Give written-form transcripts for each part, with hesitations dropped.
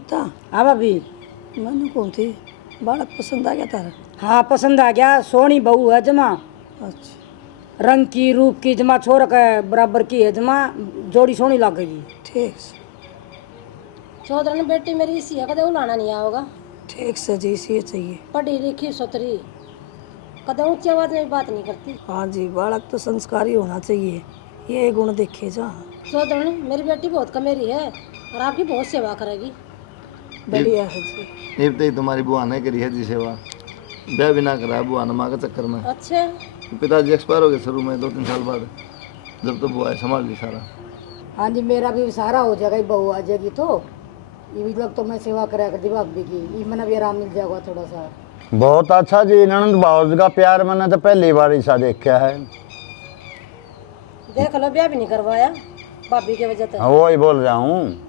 सुनीता, हाँ भाभी। मैंने कौन थी बालक पसंद आ गया तारा? हाँ पसंद आ गया, सोनी बहू है जमा, अच्छा रंग की रूप की जमा, छोर के बराबर की है जमा, जोड़ी सोनी लगेगी। ठीक से चौधरी बेटी मेरी इसी है, कदे उलाना नहीं आओगा। ठीक से जी, इसी चाहिए। पढ़ी लिखी सुथरी, कदे ऊंची आवाज में बात नहीं करती। हाँ जी, बालक तो संस्कारी होना चाहिए, ये गुण देखे जा। चौधरी मेरी बेटी बहुत कमेरी है और आपकी बहुत सेवा करेगी। बढ़िया है जी। ये तो तुम्हारी बुआ ने करी है जी सेवा, ब्याह भी ना करा बुआ ने माँ के चक्कर में। अच्छा, पिताजी एक्सपायर हो गए शुरू में 2-3 साल बाद, जब तो बुआ संभाल ली सारा। हाँ जी, मेरा भी सहारा हो जाएगा, ये बहू आ जाएगी तो ये भी लोग तो मैं सेवा करा कर दी भाभी की, ये मैंने भी आराम मिल जाएगा थोड़ा सा। बहुत अच्छा जी, ननद भाव का प्यार मैंने तो पहली बार ऐसा देखा है। देख लो ब्याह भी नहीं करवाया भाभी की वजह से। हाँ, वो ही बोल रहा हूँ,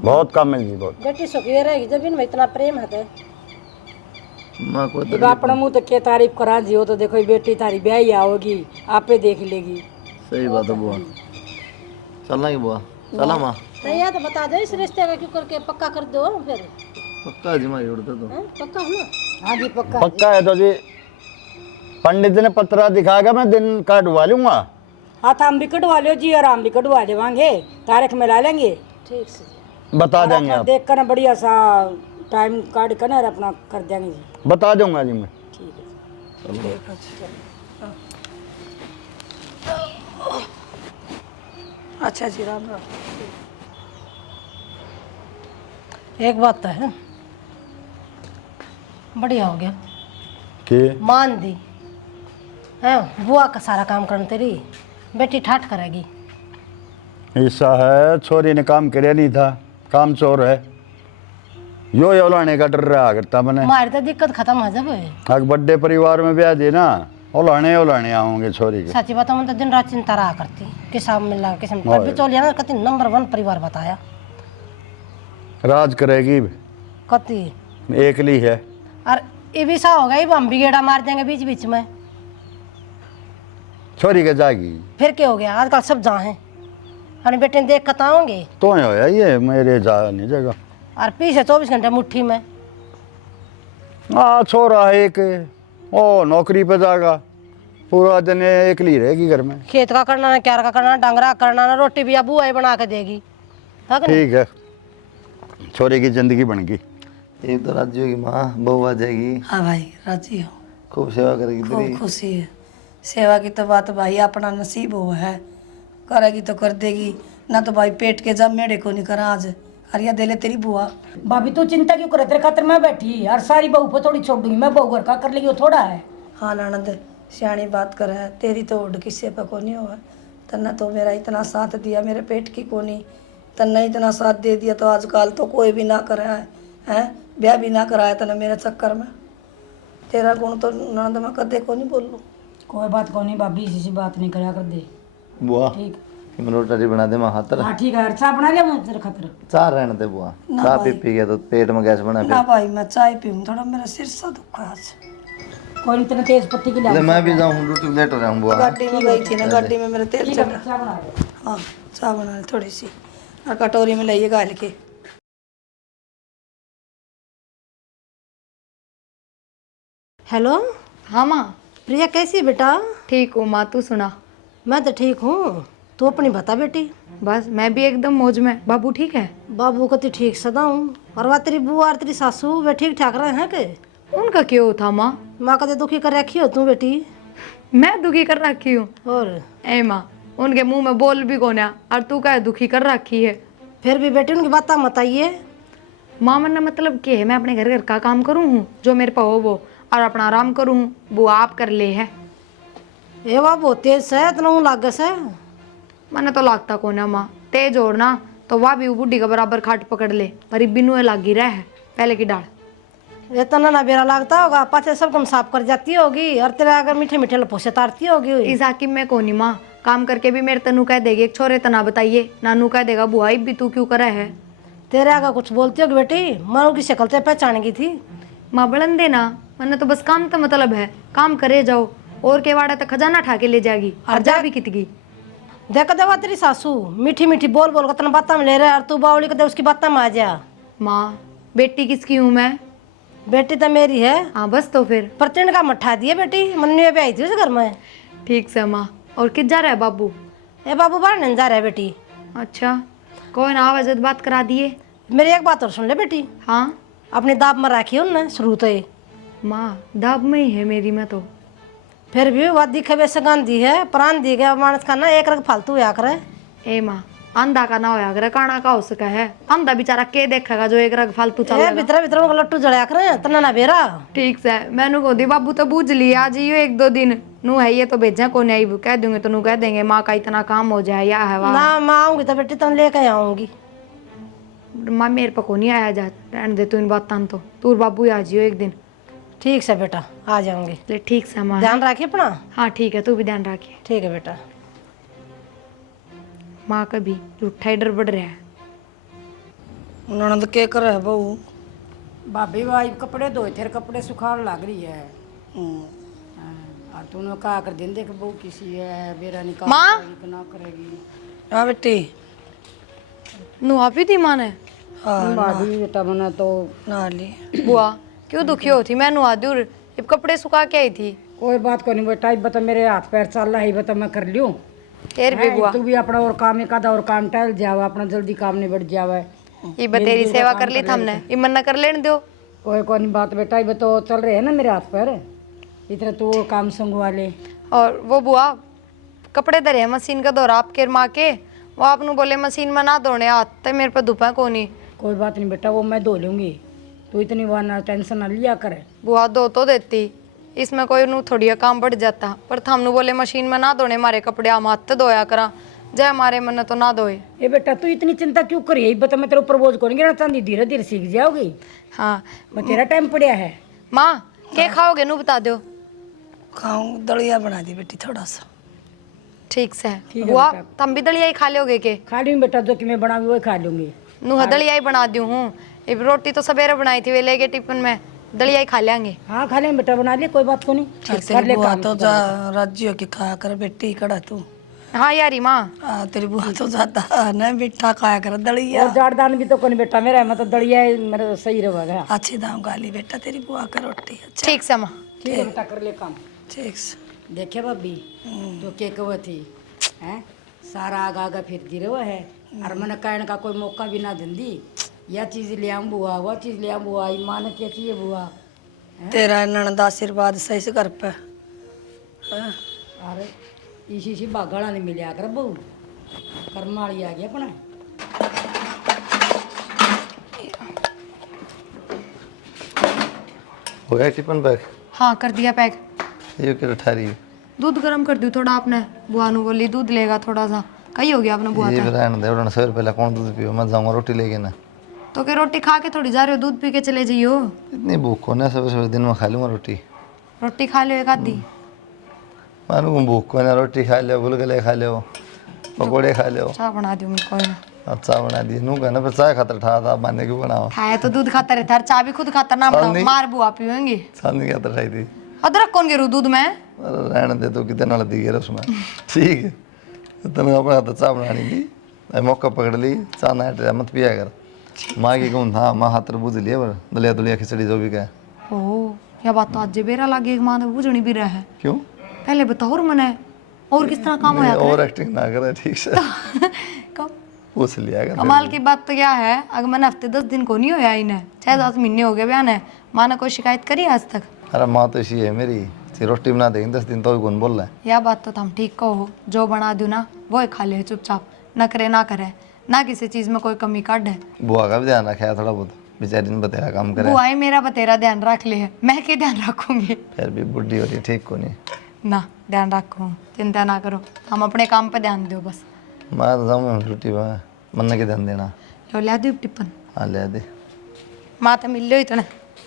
बहुत कम है जी, बहुत। बेटी सुखी रहेगी जब इनमें इतना प्रेम है तो। माँ को जब अपना मुँह तो क्या तारीफ करा जी, हो तो देखो ये बेटी तारी ब्याह ही आओगी, आपे देख लेगी। सही बात है बुआ, चलना की बुआ, चला माँ। तो यह तो बता दो इस रिश्ते का क्यों करके पक्का कर दो फिर। पक्का जी माँ जोड़ते तो। हैं? पक्का है ना? हाँ जी पक्का। पक्का है तो जी, पंडित ने पत्रा दिखाएगा, मैं दिन काटवा लूंगा। हाँ तो हम भी कटवा लो जी, आराम भी कटवा देवांगे, तारीख में ला लेंगे, ठीक से जी। बता देंगे आप, देख कर बढ़िया सा टाइम काट कर ना अपना कर देंगे जी। बता दूंगा जी मैं। ठीक है। ठीक है जी। अच्छा जी, राम राम। एक बात तो है, बढ़िया हो गया, कि मान दी है बुआ का सारा काम करने तेरी बेटी ठाठ करेगी। ऐसा है, छोरी ने काम करे नहीं था, काम चोर है, यो लाने का डर रहा करता मैंने। हमारी तो दिक्कत खत्म है जब। अगर बड़े परिवार में ब्याह दे ना, ओलाने आओगे छोरी के। सच्ची बात है, तो दिन रात चिंता रहा करती किसा मिला किसम पर भी चोलिया ना कति नंबर 1 परिवार बताया। राज करेगी, कति एकली है। और ये भी सा होगा, ये हम भी गेड़ा मार देंगे बीच बीच में, छोरी के जागी फिर क्या हो गया। आजकल सब जहाँ हैं अपने बेटे ने देख कताओगे तो होया ये मेरे जा नहीं जगह। और पीछे 24 घंटे मुट्ठी में। छोरा है एक, ओ नौकरी पे जाएगा, पूरा दिन एकली रहेगी घर में। खेत का करना ना, क्यार का करना, डंगरा करना ना, रोटी भी अबू आई बना के देगी। ठीक है, छोरे की जिंदगी बन गई। एक तो राजी होगी माँ, बहू आ जाएगी, हाँ भाई, राजी हो, खूब सेवा करेगी तेरी। खूब खुशी है। सेवा की तो बात भाई अपना नसीब हो है, करेगी तो कर देगी, ना तो भाई पेट के जब मेरे को नहीं करा आज। अरिया दे ले तेरी बुआ। भाभी तू चिंता क्यों करे, तेरे खातिर मैं बैठी और सारी बहू पे थोड़ी छोड़ दूंगी, मैं बहू घर का कर लेगी, वो थोड़ा है। हाँ ननद, सियाणी बात कर है, तेरी तो उड़ किस्से पे को नहीं हुआ। तन्ना तो मेरा इतना साथ दिया, मेरे पेट की कोनी, तन्ना इतना साथ दे दिया, तो आजकल तो कोई भी ना कराया है, ब्याह भी ना कराया तन्ने मेरे चक्कर में। तेरा गुण तो ननद मैं कदे को नहीं बोलूँ। कोई बात को नहीं भाभी, इसी से बात नहीं करा कर दे। बुआ ठीक, रोटी बना दे माँ हाथ। हाँ ठीक है, चाय बना लिया मैं तेरे खातिर। चाह रहने दे बुआ, ना चाह भाई। पी गया तो पेट में गैस बना ना भाई, मैं चाय पीऊँ, थोड़ा मेरा सिर सा दुख है आज। कोई नहीं, तेरे तेज पत्ती की ले ला। मैं भी जाऊँ, रोटी लेट हो जाऊँ बुआ। गाड़ी में गई थी ना, गाड़ी में मेरा तेल ठीक है, चला। चाय बना दे। हाँ, चाय बना ली थोड़ी सी, और कटोरी में लाइए गाल के। हेलो, हाँ माँ, प्रिया कैसी बेटा? ठीक हूँ माँ, तू सुना। मैं तो ठीक हूँ, तू अपनी बता बेटी। बस मैं भी एकदम मौज में। बाबू ठीक है? बाबू को तो ठीक सदा हूँ, और वह तेरी बुआ और तेरी सासू वे ठीक ठाक रहे हैं के? उनका क्यों था माँ? माँ कदे दुखी कर रखी हो तू बेटी? मैं दुखी कर रखी हूँ? और ए माँ, उनके मुंह में बोल भी कौन है, और तू क्या दुखी कर रखी है? फिर भी बेटी उनकी बात मत आइए। माँ मन मतलब क्या है, मैं अपने घर का काम करूँ हूँ जो मेरे पे हो वो, और अपना आराम करूँ, वो आप कर ले है। ये वाह बहुत तेज है, इतना ऊँ लाग से। मैंने तो लागता कौन है माँ, तेज और ना तो वह भी बुढ़ी का बराबर खाट पकड़ ले, पर बिनू लागी रह है पहले की डाल। इतना ना बेरा लगता होगा, पाछे सब कम साफ कर जाती होगी, और तेरा अगर मीठे मीठे लपोसे तारती होगी। इस हाकिम में कौन माँ, काम करके भी मेरे तनु कह देगी एक छोरे तना बताइए, नानू कह देगा बुआई भी तू क्यों करे है। तेरे आगे कुछ बोलती होगी बेटी, मैं उनकी शक्ल से पहचान गई थी। माँ बड़न देना, मैंने तो बस काम तो मतलब है, काम करे जाओ, और के वाड़ा तक खजाना ठा के ले जाएगी, और जा भी कितगी। देख देवा तेरी सासू मीठी मीठी बोल बोल कतना बात में ले रहे, और तू बावली कदे उसकी बात में आ जा। माँ बेटी किसकी हूँ मैं? बेटी तो मेरी है, हाँ बस तो फिर पर तिन का मठा दिए बेटी, मन्नू पे आई थी उस घर में। ठीक से माँ। और किस जा रहा है बाबू? ए बाबू बाहर नहीं जा रहा है बेटी। अच्छा, कौन आवाज बात करा दिए? मेरी एक बात और सुन ले बेटी, हाँ अपनी दाब में राखी उनने शुरू तो ही। माँ दाब में ही है मेरी, मैं तो। फिर भी वह दिखे वैसे गांधी है, प्राण दी गया मानस का ना एक रंग फालतू हुआ करे। ए माँ अंधा का ना होया करे, काना का हो सका है? अंधा बेचारा के देखेगा जो एक रग फालतू चल ए भीतर भीतर उनको लट्टू जड़या करे तना ना बेरा। ठीक से मैनू को दी बाबू तो बूझ लिया, आज यो 1-2 दिन नू है ये तो भेजा को नहीं कह दूंगे तो नू कह देंगे माँ का इतना काम हो जाए या है वाह। ना मैं आऊंगी तो बेटी तुम लेके आऊंगी। माँ मेरे पे को नहीं आया जा, रहने दे तू इन बातों तो, तू और बाबू ही आ जियो एक दिन। ठीक से बेटा आ जाऊंगी। ले ठीक से माँ। ध्यान रखिए अपना। हाँ ठीक है, तू भी ध्यान रखिए। ठीक है बेटा। माँ का भी झूठा ही डर बढ़ रहा है। ननद के करे है बहू? भाभी भाई कपड़े धोए थे, कपड़े सुखाड़ लग रही है। और तूने कहा कर दिन देख बहू किसी है बेरा निकाल माँ? ना करेगी। हाँ बेटी। नू आप ही थी माँ ने? हाँ भाभी बेटा बना तो ना ली। बुआ क्यों दुखी होती? मैं नुआ दूर अब कपड़े सुखा के आई थी। कोई बात को नहीं बेटा, बता मेरे हाथ पैर चल रहा है, बता मैं कर लियो। फिर भी बुआ तू भी अपना और काम एक आधा और काम टहल जावा, अपना जल्दी काम निबट जावे। ये तेरी सेवा कर ली हमने, ये मन्ना कर लेने दो। कोई कोई नहीं बात बेटा, ये तो चल रहे है ना मेरे हाथ पैर, इतना तू और काम संगवा ले। और वो बुआ कपड़े धरे हैं मशीन का दौरा आपके माँ के, वो आपने बोले मशीन में ना धोने हाथ तो मेरे पे धुपा को नहीं। कोई बात नहीं बेटा, वो मैं धो लूंगी, तू इतनी बार ना टेंशन ना लिया करे। बुआ धो तो देती, इसमें कोई नू थोड़ी काम बढ़ जाता, पर हमने बोले मशीन में ना धोने हमारे कपड़े, हम हाथ धोया करा, जय हमारे मन तो ना धोए। ये बेटा तू इतनी चिंता क्यों करी है, बता मैं तेरे ऊपर बोझ करूंगी ना, चांदी धीरे धीरे सीख जाओगी। हाँ मैं तेरा टाइम पड़ा है। माँ क्या खाओगे नू बता दो। खाऊं दलिया बना दी बेटी थोड़ा सा। ठीक से बुआ तुम भी दलिया ही खा लोगे के? खा लूंगी बेटा, जो कि मैं बनाऊंगी वही खा लूंगी। नू दलिया ही बना दी हूँ, अब रोटी तो सवेरे बनाई थी वे लेके टिफिन में, दलिया ही खा लेंगे। हाँ खा लेंगे बेटा, बना ले कोई बात को नहीं। तेरी बुआ तो जा राज्यों की खाया कर बेटी कड़ा तू। हाँ यारी माँ। तेरी बुआ तो जाता ना मीठा खाया कर दलिया। और जाड़दान भी तो कोई नहीं बेटा, मेरा मतलब दलिया मेरा सही रहेगा। अच्छी दाम गाली बेटा तेरी बुआ का रोटी। अच्छा ठीक से माँ। ठीक है बेटा, कर ले काम। ठीक से। देखे भाभी जो के कव थी हैं, सारा आगा आगा फिरती रहो है, और मैंने कहने का कोई मौका भी ना दी, यह चीज़ ले आऊँ बुआ, वह चीज़ ले आऊँ बुआ, माँ ने क्या चाहिए बुआ। तेरा ननद आशीर्वाद सही से कर पे। अरे इसी बागड़ा ने मिलिया कर बहू, कर्म वाली आ गया अपना। हो गया टिफिन पैक? हाँ कर दिया पैक। ये क्या ठा रही है? दूध गर्म कर दियो थोड़ा, आपने बुआ नु बोली दूध लेगा थोड़ा सा, कही हो गया आपने बुआ ये का। रहने दे, उन्होंने सबसे पहले कौन दूध पियो, मैं जाऊंगा रोटी लेके ना। तो क्या रोटी खा के थोड़ी जा रहे हो, दूध पी के चले जाइयो। इतनी भूख को ना, सुबह सुबह दिन में खा लूंगा रोटी। रोटी खा लो एक आधी। मानो को भूख को ना, रोटी खा लो, गुलगुले खा लो, पकौड़े खा लो। चाय बना दियो मुझको ना। अच्छा बना दी नू कहना, फिर चाय खातर ठा था, बांधने क्यों बनाओ? खाया तो दूध खाता रहता है, चाय भी खुद खाता ना बनाओ, मार बुआ पियोगे। सामने क्या तर खाई थी? अदरक कौन गिरू दूध में? अरे रहने दे, तो कितने नाल दी गया उसमें। ठीक है, तने अपने हाथ चाय बनानी थी, मौका पकड़ ली, चाय ना मत पिया कर। माँ की कौन था, माँ हाथ बूझ लिया, पर दलिया दुलिया खिचड़ी जो भी कहे। ओह यह बात तो आज बेरा लगी, एक माँ ने बूझनी भी रहा है। क्यों? पहले बताओ और मने और किस तरह काम होया और एक्टिंग ना करे, ठीक से कब पूछ लिया कर। कमाल की बात तो क्या है, अगर मैंने हफ्ते 10 दिन को नहीं होया इन्हें, 6-7 महीने हो गए बयान है, माँ ने कोई शिकायत करी आज तक? अरे माँ तो ऐसी है मेरी, रोटी बना देंगे 10 दिन तो भी कौन बोल रहा है? यह बात तो तुम ठीक कहो, जो बना दूँ ना वो ही खा ले चुपचाप, न करे ना करे, ना किसी चीज़ में कोई कमी काट है। बुआ का भी ध्यान रखा है थोड़ा बहुत, बेचारी ने बतेरा काम करे। बुआई मेरा बतेरा ध्यान रख ले है, मैं क्या ध्यान रखूंगी? फिर भी बुढ़ी हो रही, ठीक को नहीं। ना ध्यान रखूँ, चिंता ना करो, हम अपने काम पे ध्यान दो बस। मैं तो जाऊँ रोटी में, मन के ध्यान देना। लो लिया दो टिप्पन, हाँ ले दे। माँ तो मिल लो इतना।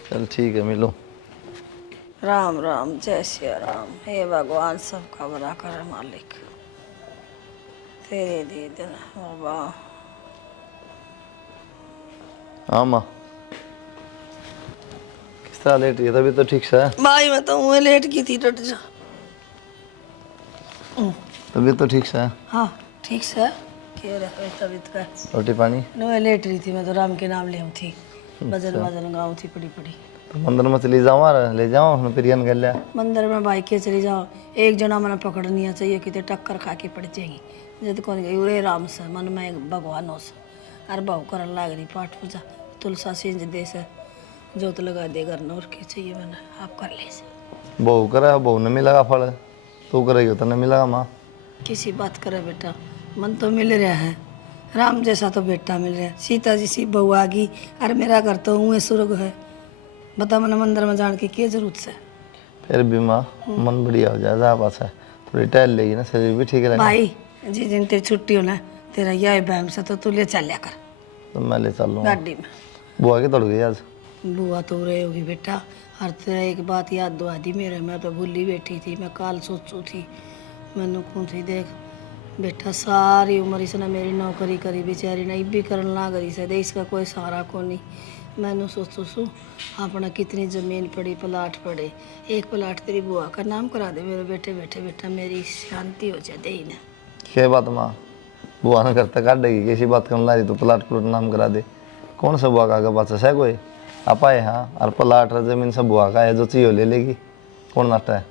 चल ठीक है, मिलो। राम राम, जय श्री राम। हे भगवान सबका भला करे मालिक, तेरे दे देना बाबा। हाँ माँ, किस तरह लेट गई? तभी तो ठीक से है। भाई मैं तो मुँह लेट की थी, डट जा। तभी तो ठीक से है। हाँ ठीक से। क्या रहा तबीयत का रोटी पानी नो लेट रही थी मैं तो राम के नाम ले थी भजन वजन गाँव थी पड़ी पड़ी तो मंदिर में चली जाऊँ यार ले जाऊँ उसने प्रियन कर लिया मंदिर में बाइक के चली जाओ एक जना मैंने पकड़नी चाहिए कि टक्कर खा के पड़ जाएगी जब कौन गई उरे राम से मन में भगवान हो से अरे बहु कर लाग रही पाठ पूजा तुलसा सिंज दे से जोत लगा दे घर और के चाहिए मैंने आप कर ले से बहू करे बहू ने मिलेगा फल तू करेगी तो नहीं मिलेगा माँ किसी बात करे बेटा मन तो मिल रहा है राम जैसा तो बेटा मिल रहा है सीता जी सी बहू आ गई अरे मेरा घर तो हुए स्वर्ग है बता मैंने मंदिर में जान की क्या जरूरत है फिर भी माँ मन बढ़िया हो जाए जा पास है थोड़ी टहल लेगी ना शरीर भी ठीक रहेगा भाई जिस दिन तेरी छुट्टी हो ना तेरा यह बहम से तो तू ले चलिया कर तो मैं ले चल लूँगा गाड़ी में बुआ की तोड़ गई आज बुआ तो रही होगी बेटा हर तेरा एक बात याद दुआ दी मेरे मैं तो भूली बैठी थी मैं काल सोचू थी मैनू कौन थी देख बेटा सारी उम्र इसने मेरी नौकरी करी बेचारी ने भी करन ला करी से दे इसका कोई सहारा को नहीं मैनू सोचू सू अपना कितनी ज़मीन पड़ी प्लाट पड़े एक प्लाट तेरी बुआ का नाम करा दे मेरे बेटे बैठे बेटा मेरी शांति हो जाए दे ही ना क्या बात माँ बुआ ने करते काट देगी किसी बात करने ला रही तो प्लाट प्लूट नाम करा दे कौन सा बुआ का आगे पास है कोई आप आए हाँ और प्लाट जमीन सब बुआ का है जो चाहिए ले लेगी कौन नाटा है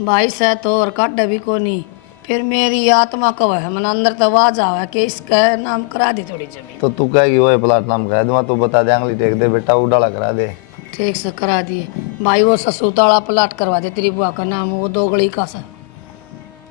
भाई से तो और काट भी को नहीं फिर मेरी आत्मा कब है मन अंदर तो आवाज आवा कि इसका नाम करा दे थोड़ी जमीन तो तू कहेगी वो प्लाट नाम करा दूंगा तू बता दे आंगली टेक दे बेटा उडाला करा दे ठीक से करा दिए भाई वो ससुताला प्लाट करवा दे तेरी बुआ का नाम वो दो गली का सा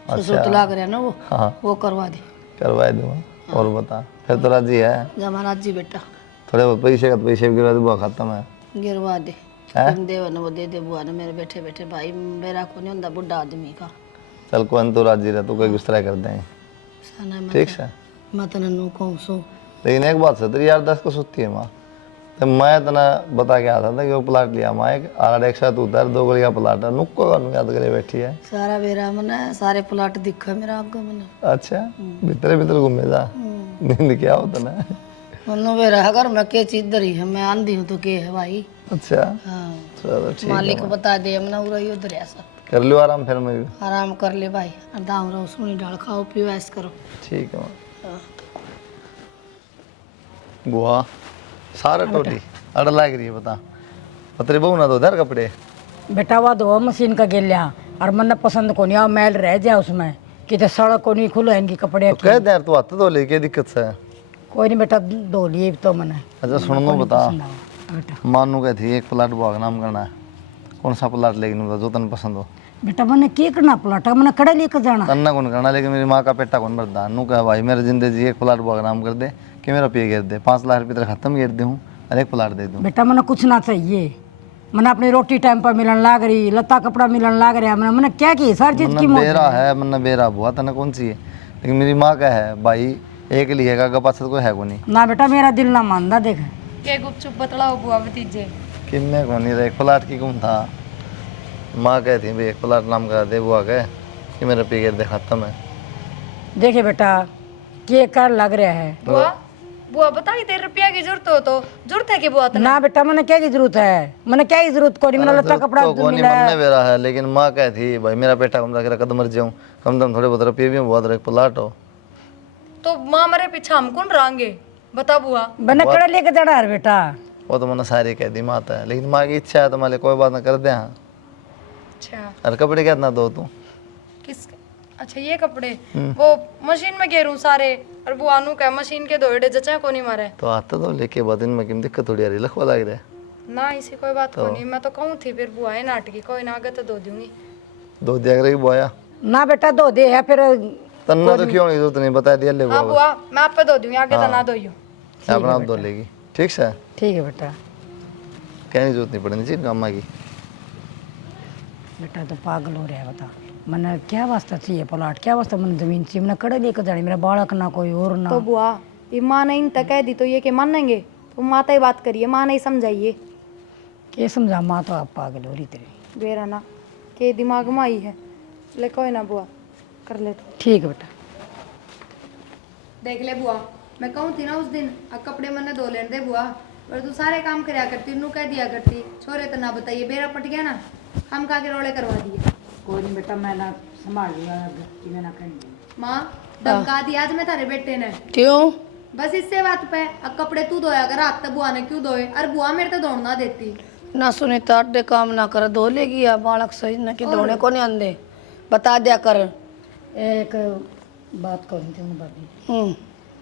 ससुत लाग रहा ना वो हाँ वो करवा दे करवा दूंगा और बता फिर तो राजी है जमाना जी बेटा थोड़े बहुत पैसे का तो पैसे भी गिरवा दे बुआ खत्म है गिरवा दे हैं? तुम देव न वो दे दे बुआ ने मेरे बैठे बैठे भाई मेरा को नहीं होता बुढ़ा आदमी का चल कोई तो राजी रहे तू कोई गुस्सा कर देंगे सना ठीक है मैं तनु कहूँ सो लेकिन एक बात है तेरी यार 10 को सुती है माँ तो मैं तना बता के आता था कि वो प्लाट लिया माँ एक साथ उतर 2 गली का प्लाट है नुक्को का याद करे बैठी है सारा मेरा मन है सारे प्लाट दिखा मेरा आगे मैंने अच्छा भीतर भीतर घूमे जा नींद क्या होता ना मनु मेरा अगर मैं क्या चीज दरी है मैं आंधी हूँ तो क्या है भाई अच्छा हाँ चलो ठीक मालिक बता दे हमने उड़ाई उधर ऐसा कर लियो आराम फिर मैं भी आराम कर ले भाई दाम रहो सुनी डाल खाओ पियो ऐस करो ठीक है माँ हाँ। बुआ सारे टोटी अड़ लाग रही है बता पतरे बहु ना दो धर कपड़े बेटा वो दो मशीन का गेल लिया और मन पसंद को नहीं आओ मैल रह जाए उसमें कि तो सड़क को नहीं खुलो इनकी कपड़े तो कह दे यार तू हाथ धो ले क्या दिक्कत से कोई नहीं बेटा धो लिए तो मैंने अच्छा सुन लो बता बेटा मानू कह थी एक प्लाट बुआ का नाम करना है कौन सा प्लाट लेकिन बता जो तन पसंद हो बेटा मैंने क्या करना पलाटा मैंने कड़े लेकर जाना तन्ना कौन करना लेकिन मेरी माँ का पेटा कौन भरदा नू कह भाई मेरे जिंदगी एक प्लाट बुआ का नाम कर दे कि मेरा पे गिर दे 5 लाख रुपये तेरा खत्म गिर दे हूँ और एक प्लाट दे दूँ बेटा मैंने कुछ ना चाहिए मैंने अपनी रोटी टाइम पर मिलन लाग रही लता कपड़ा मिलन लाग रहा मैंने क्या की हर चीज की मन्ना बेरा है मन्ना बेरा बुआ तना कौन सी है लेकिन मेरी माँ का है भाई एक लिएगा का पास कोई है को नहीं ना बेटा मेरा दिल ना मानता देख के गुपचुप बतलाओ बुआ भतीजे किन्ने को नहीं रहा एक प्लाट की कौन था माँ कहती भाई एक प्लाट नाम करा दे बुआ के कि मेरा पे गिर दे खत्म है देखे बेटा के कर लग रहा है बुआ बुआ बता कि 13 रुपया की जरूरत हो तो जरूरत है कि बुआ तो ना बेटा मैंने क्या की जरूरत है मैंने क्या की जरूरत को नहीं मैंने लता कपड़ा तो कौन मिला मनने बेरा है लेकिन माँ कहती भाई मेरा पेटा कम रख कदम मर जाऊँ कम दम थोड़े बहुत रुपये भी बहुत एक प्लाट हो तो माँ मरे पीछे हम कौन रहेंगे बता बुआ मैंने कड़े लेके जाना है बेटा वो तो मैंने सारी कह दी माता है लेकिन माँ की इच्छा है तो माले कोई बात ना कर दे हाँ अच्छा अरे कपड़े क्या इतना दो तू किस अच्छा ये कपड़े वो मशीन में घेरूं सारे और बुआ नु का मशीन के दोड़े जचा को नहीं मारे तो आता तो लेके बाद इनमें किम दिक्कत थोड़ी आ रही लखवा लग रहा है ना इसी कोई बात को नहीं मैं तो कहूँ थी फिर बुआ है नाटकी कोई ना आगे तो दो दूंगी दो दिया करेगी बोया ना बेटा दो दे है फिर तन्ना तो क्यों नहीं जरूरत नहीं बता दिया ले हाँ बुआ मैं आप पे दो दूंगी आगे तो ना दो अपना आप दो लेगी ठीक से ठीक है बेटा कहने की जरूरत नहीं पड़नी चाहिए अम्मा की बेटा तो पागल हो रहा है बता मैंने क्या वास्ता चाहिए प्लाट क्या वास्ता मैंने जमीन चाहिए मैंने कड़े लेकर जानी मेरा बालक ना कोई और ना तो बुआ ये माँ ने इन तक कह दी तो ये कि मानेंगे तो माता ही बात करिए माँ नहीं समझाइए क्या समझा माँ तो आप पागल हो रही तेरी बेरा ना के दिमाग में आई है ले कोई ना बुआ कर ले तो ठीक है बेटा देख ले बुआ मैं कहूँ थी ना उस दिन कपड़े मैंने धो लेने दे बुआ पर तू सारे काम करया करती नू कह दिया करती छोरे तो ना बताइए बेरा पट गया ना हम खा के रोले करवा दिए कोई नहीं बेटा मैं ना संभाल लूंगा मैं ना करेंगे माँ धमका दिया आज मैं थारे बेटे ने। क्यों? बस इससे बात पे अब कपड़े तू धोया कर, हाथ बुआ ने क्यों धोए? अरे बुआ मेरे तो दौड़ना देती। ना सुनी तो अड्डे काम ना कर, धो लेगी या बालक सही ना कि धोने को नहीं आंदे, बता दिया कर। एक बात कहनी थी भाभी,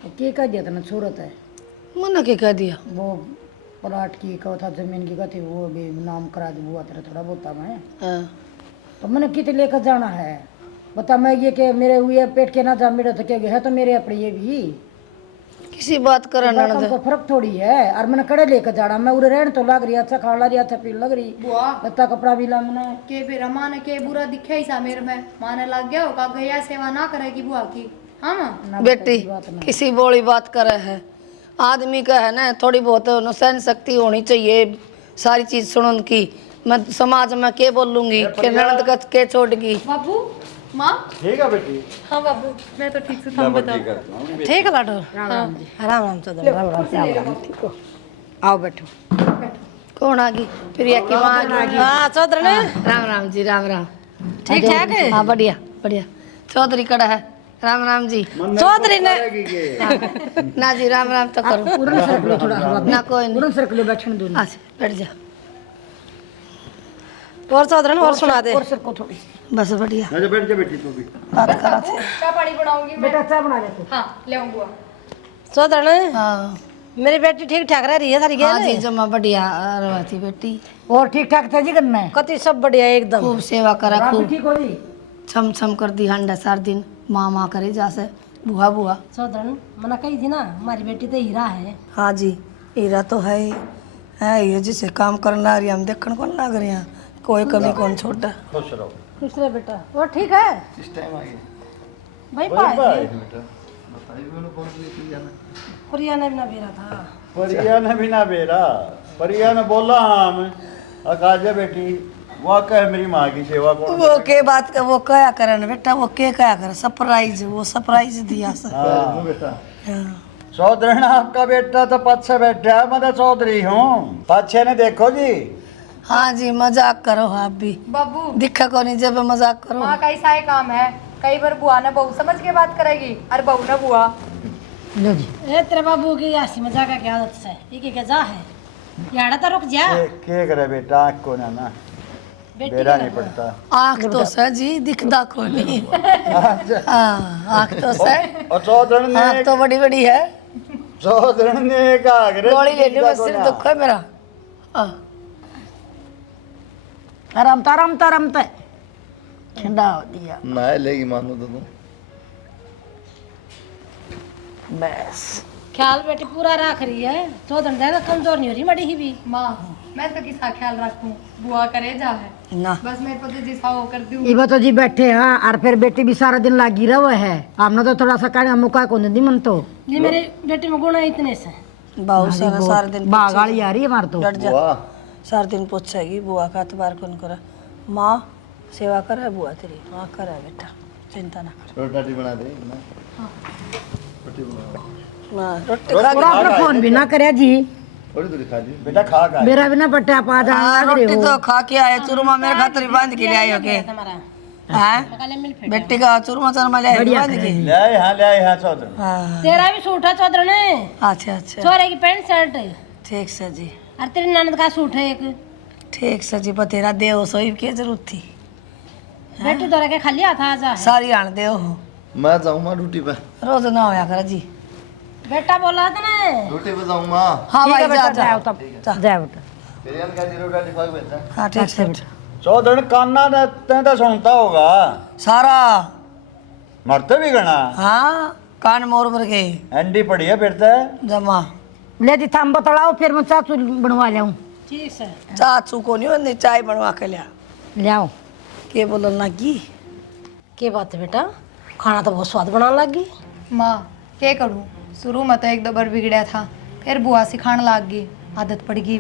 के कह दिया था ना सूरत है मना के कह दिया? वो प्लाट की कहो था, जमीन की कथी, वो भी नाम करा दी बुआ तेरा थोड़ा बहुत था मैं। हाँ। तो मैंने कितने लेकर जाना है बता, मैं ये के मेरे हुए पेट के ना जा मेरे तो क्या है तो मेरे अपने ये भी किसी बात कर को फर्क थोड़ी है। और मैंने कड़े लेकर जाना, मैं उरे रहने तो लग रही, अच्छा खाना रही, अच्छा पीने लग रही, बुआ लत्ता कपड़ा भी ला मैंने के फिर माने के बुरा दिखे ही सा मेरे में, माने लग गया होगा गया सेवा ना करेगी बुआ की। हाँ माँ बेटी किसी बोली बात करे है, आदमी का है ना थोड़ी बहुत सहन शक्ति होनी चाहिए, सारी चीज सुन की। मैं समाज में के बोलूंगी के ननद का के छोड़गी। बाबू माँ। ठीक है बेटी। हाँ बाबू मैं तो ठीक से तुम बताओ। ठीक है लाडो। राम राम चौधरी, राम राम राम। ठीक हो, आओ बैठो। कौन आ गई? प्रिया की माँ आ गई। हाँ चौधरी ने राम राम जी, राम राम। ठीक ठाक है? हाँ बढ़िया बढ़िया। चौधरी कड़ा है। राम राम जी। चौधरी ने ना जी राम राम तो करो ना, कोई नहीं। सर के बैठने दो अच्छा बैठ जा। और चौधरी ने और सुना दे। और सर को थोड़ी बस बढ़िया अच्छा बैठ जा बेटी, तू भी बात करा थे। चाय पानी बनाऊंगी मैं। बेटा चाय बना दे तू। हाँ ले आऊँ बुआ। चौधरी ने हाँ मेरी बेटी ठीक ठाक रह रही है सारी हाँ जी गेल जमा बढ़िया रहती बेटी, और ठीक ठाक था जी करना है? कति सब बढ़िया एकदम। खूब सेवा करा, आप भी खूब ठीक हो जी? छम छम कर दी हंडा सार दिन, माँ माँ करे जासे बुआ बुआ। चौधरी मना कही थी ना हमारी बेटी तो हीरा है। हाँ जी हीरा तो है ही है, ये जिसे काम करना रही हम देखने को लग रहे हैं, कोई कमी कौन छोटा। खुश रहो। खुश रहे बेटा। वो ठीक है इस टाइम आ गए भाई भाई पाए बेटा, बताइए मैंने कौन सी लेके जाना। प्रिया ने भी ना बेरा था। परिया ने भी ना बेरा, परिया ने बोला हम अकाजा बेटी वो कह मेरी माँ की सेवा कौन वो के बात का वो क्या करे ना बेटा, वो के क्या करे, सरप्राइज, वो सरप्राइज दिया सर। हाँ बेटा हाँ। चौधरी आपका बेटा तो पीछे बैठा है, मैं तो चौधरी हूँ, पीछे ने देखो जी। हाँ जी मजाक करो आप भी, बाबू दिखा को नहीं जब मजाक करो। माँ का ऐसा ही काम है, कई बार बुआ ने बहू समझ के बात करेगी और बहू ने बुआ। लो जी। ए तेरे बाबू की ऐसी मजाक की आदत से ये क्या जा है याड़ा तो रुक जा। के करे बेटा, आँख को ना बेटी बेरा नहीं पड़ता। आँख तो सह जी दिखदा को नहीं। हाँ आँख तो सह, और चौधरी आँख ने तो बड़ी बड़ी है। चौधरी ने कहा गोली ले लो, सिर दुख है मेरा। हाँ रमता ठंडा हो दिया ना लेगी मानो तो तुम। बस। ख्याल बेटी पूरा रख रही है। चौधरी ज्यादा कमजोर नहीं हो रही मड़ी ही भी। माँ मैं तो किसा ख्याल रखूं, बुआ करे जा है ना बस मेरे को तो जिसा वो कर दूँ। इबा तो जी बैठे हैं और फिर बेटी भी सारा दिन लागी रहा है, हमने तो थोड़ा सा कहने मौका को नहीं दी मन तो। ये मेरी बेटी में गुण है इतने से। बहुत सारा सारा दिन बागाड़ी आ रही है हमारे तो। डट जा, वाह सारा दिन पूछेगी बुआ का एतबार कौन करे। माँ सेवा करे बुआ तेरी, हाँ करे बेटा चिंता ना कर। रोटी बना दे ना, रोटी बना हाँ, रोटी और अपना फोन भी ना करे जी, थोड़ी थोड़ी खा ली बेटा खा गया मेरा भी ना पट्टा पा जा। हाँ, रोटी तो खा के आए, चूरमा मेरे खातिर बांध के ले आए हो के। हमारा हाँ बेटी का चूरमा चूरमा ले आए बांध के। ले आए हाँ चौधरी। हाँ तेरा भी सूट है चौधरी ने, अच्छा अच्छा छोरे की पैंट शर्ट है ठीक से जी, और तेरी ननद का सूट है एक। ठीक से जी, बतेरा देव सोई की जरूरत थी, बेटी तो रखे खाली हाथ आ जा। सारी आन देव हो, मैं जाऊँ माँ ड्यूटी पे, रोज ना होया कर जी। बेटा बोला था ना। ड्यूटी पे जाऊँ माँ। हाँ भाई जा जा जाओ तब जा। जाओ बेटा। तेरे का जीरो डाली फाग बेटा। हाँ ठीक से बेटा। चौधरी काना ने ते तो सुनता होगा, सारा मरते भी गना हाँ कान मोर भर के एंडी पड़ी है फिर तो। जमा ले दी थाम बतलाओ फिर मैं चाचू बनवा लाऊं। ठीक है चाचू को नहीं बंदी, चाय बनवा के लिया ले आओ। के बोलन लगी। के बात है बेटा, खाना तो बहुत स्वाद बनाने लगी। माँ क्या करूँ, शुरू में तो एक दो बार बिगड़ा था, फिर बुआ सिखाने लग गई, आदत पड़ गई।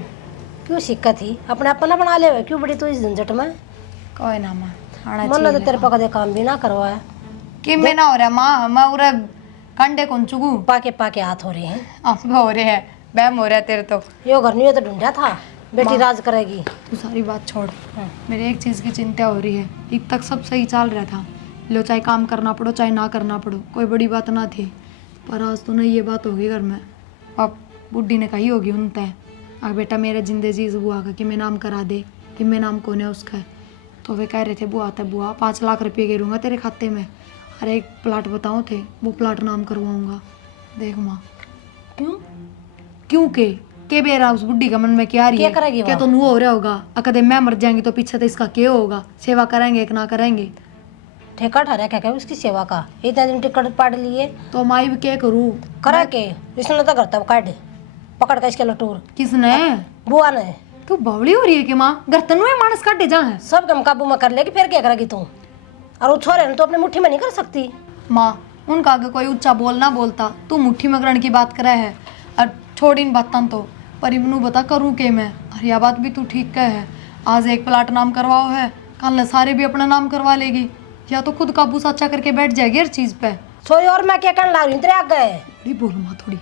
क्यों सिक्का थी अपने अपना बना ले, क्यों बड़ी तू इस झंझट में। कोई ना माँ आना मन चाहिए। तो तेरे पका दे काम भी ना करवाया, कि मैं ना हो रहा माँ, मैं उरे कंडे कौन चुगू पाके हाथ हो रहे हैं। अब हो रहे हैं, बैम हो रहा है तेरे तो। यो घर नहीं हो तो ढूंढा था, बेटी राज करेगी। तू सारी बात छोड़, मेरी एक चीज़ की चिंता हो रही है। एक तक सब सही चल रहा था, लो चाहे काम करना पड़ो चाहे ना करना पड़ो, कोई बड़ी बात ना थी। पर आज तो नहीं ये बात होगी घर में। अब बुढ़ी ने कही होगी उन तय अब बेटा मेरे जिंदे जीज बुआ का कि मैं नाम करा दे, कि मैं नाम कौन है उसका। तो वे कह रहे थे बुआ था बुआ 5 लाख रुपये गिरूंगा तेरे खाते में, अरे एक प्लाट बताओ थे, वो प्लाट नाम करवाऊंगा। देख माँ क्यों? क्यों के बेरा उस बुढ़ी का मन में क्या रही क्या है करेगी क्या वो? तो नू हो रहा होगा, अकदे मैं मर जाएंगी तो पीछे तो इसका क्या होगा, सेवा करेंगे कि ना करेंगे। ठेका ठहरा क्या क्या उसकी सेवा का, इतने दिन टिकट पाड़ लिए तो माई भी क्या करूँ। करा के इसने तो करता काट पकड़ का इसके लटूर किसने? बुआ ने। तू बावली हो रही है कि माँ, घर तनु है मानस काटे जा है। सब कम काबू में कर लेगी, फिर क्या करेगी तू? और वो छोरे ने तो अपनी मुट्ठी में नहीं कर सकती। माँ उनका आगे कोई ऊंचा बोल ना बोलता, तू मुट्ठी में ग्रहण की बात करे है और छोड़ इन बातों तो। पर इबनू बता करूँ के मैं, और यह बात भी तू ठीक कह है, आज एक प्लाट नाम करवाओ है, कल न सारे भी अपना नाम करवा लेगी, या तो खुद काबू साचा करके बैठ जाएगी हर चीज पे। सोई और मैं क्या करने लग रही हूँ तेरे आगे? थोड़ी बोल माँ थोड़ी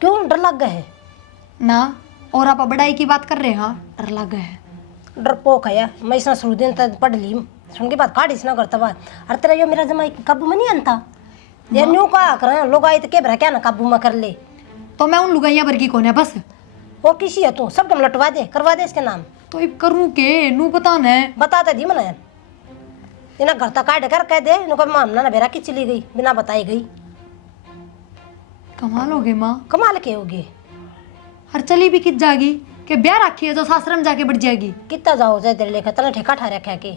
क्यों डर लग गए ना, और आप बड़ाई की बात कर रहे हैं। हाँ डर लग गया है। डरपोक है मैं इसना शुरू दिन तक पढ़ ली सुन की बात काट इसना करता बात। अरे तेरा यो मेरा जमाई काबू में नहीं आनता ये न्यू का कर लोग आए तो के भरा क्या ना काबू में कर ले। तो मैं उन लुगाइया भर की कौन है बस। वो किसी है तू सब कम लटवा दे करवा दे इसके नाम। तो अब करूँ के नू पता न बताते दी मैंने इन्हें घर तक काट कर कह दे इनको मामला ना बेरा की चली गई बिना बताई गई। कमाल हो गए माँ। कमाल के होगी हर चली भी कित जाएगी कि ब्याह रखी है तो सासरम जाके बढ़ जाएगी। कितना जाओ जाए तेरे लेकर तने ठेका ठा रखा के